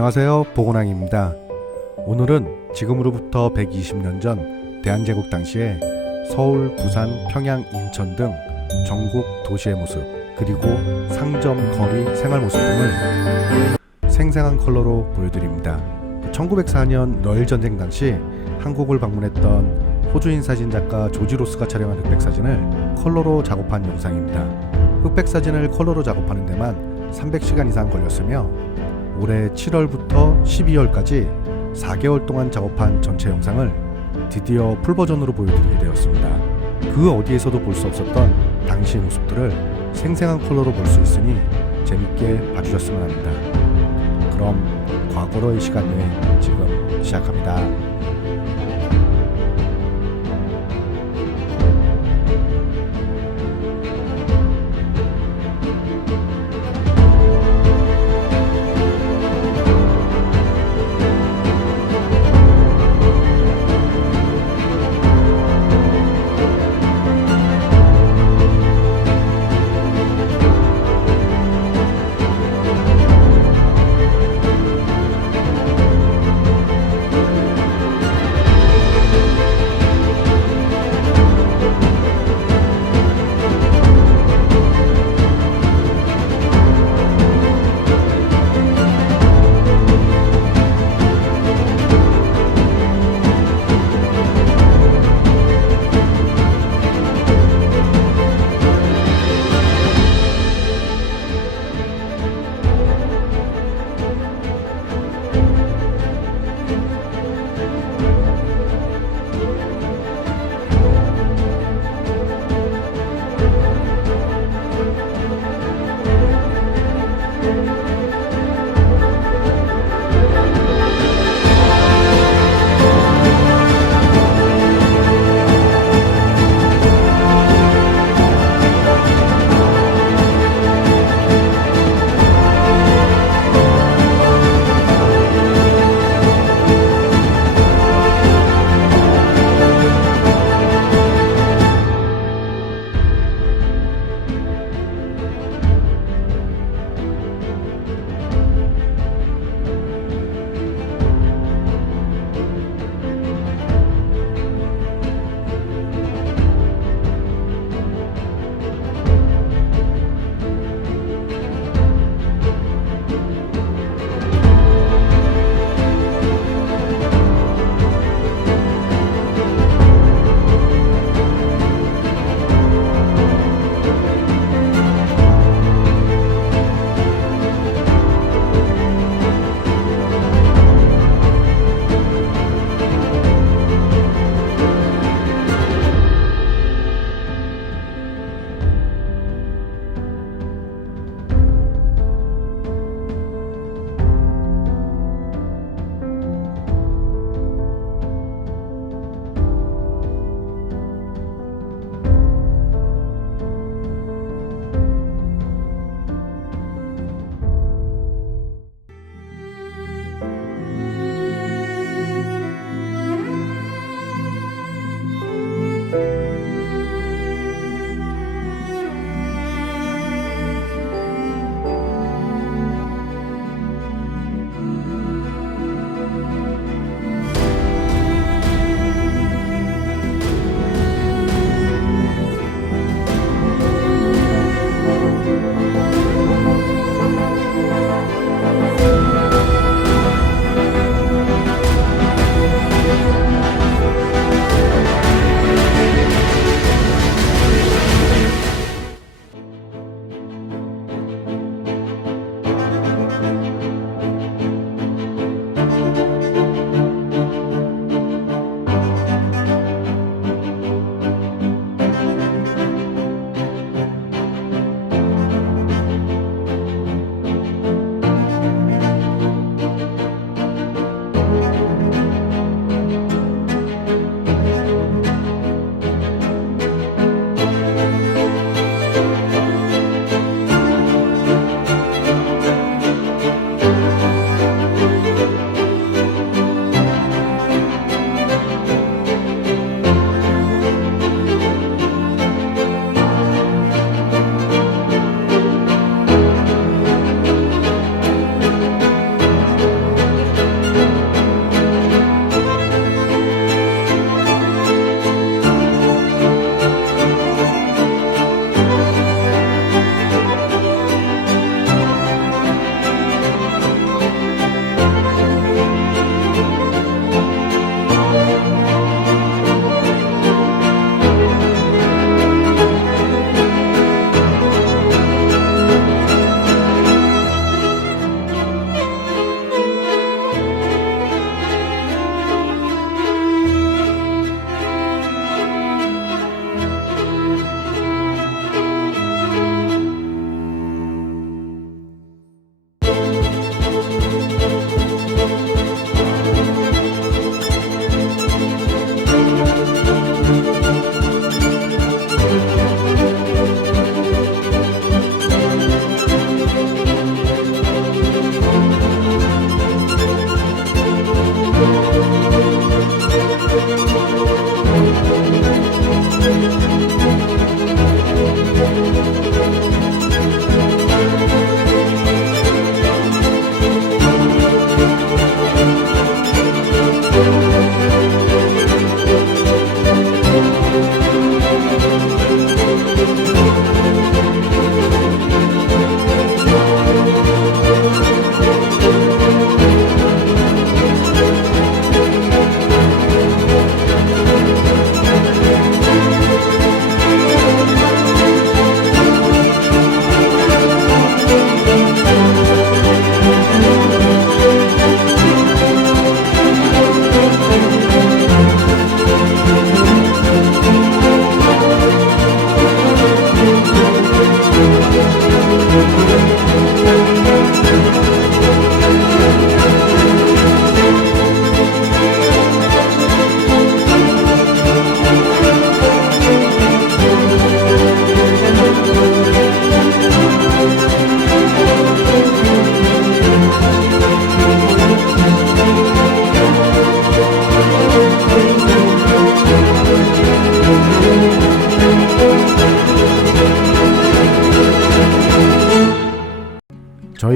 안녕하세요, 보건왕입니다. 오늘은 지금으로부터 120년 전 대한제국 당시에 서울, 부산, 평양, 인천 등 전국 도시의 모습, 그리고 상점, 거리, 생활 모습 등을 생생한 컬러로 보여드립니다. 1904년 러일전쟁 당시 한국을 방문했던 호주인 사진작가 조지 로스가 촬영한 흑백사진을 컬러로 작업한 영상입니다. 흑백사진을 컬러로 작업하는 데만 300시간 이상 걸렸으며 올해 7월부터 12월까지 4개월 동안 작업한 전체 영상을 드디어 풀버전으로 보여드리게 되었습니다. 그 어디에서도 볼 수 없었던 당시 모습들을 생생한 컬러로 볼 수 있으니 재밌게 봐주셨으면 합니다. 그럼 과거로의 시간 여행 지금 시작합니다.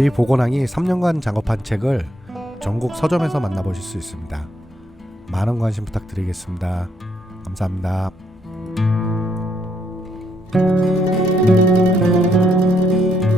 저희 보건왕이 3년간 작업한 책을 전국 서점에서 만나보실 수 있습니다. 많은 관심 부탁드리겠습니다. 감사합니다.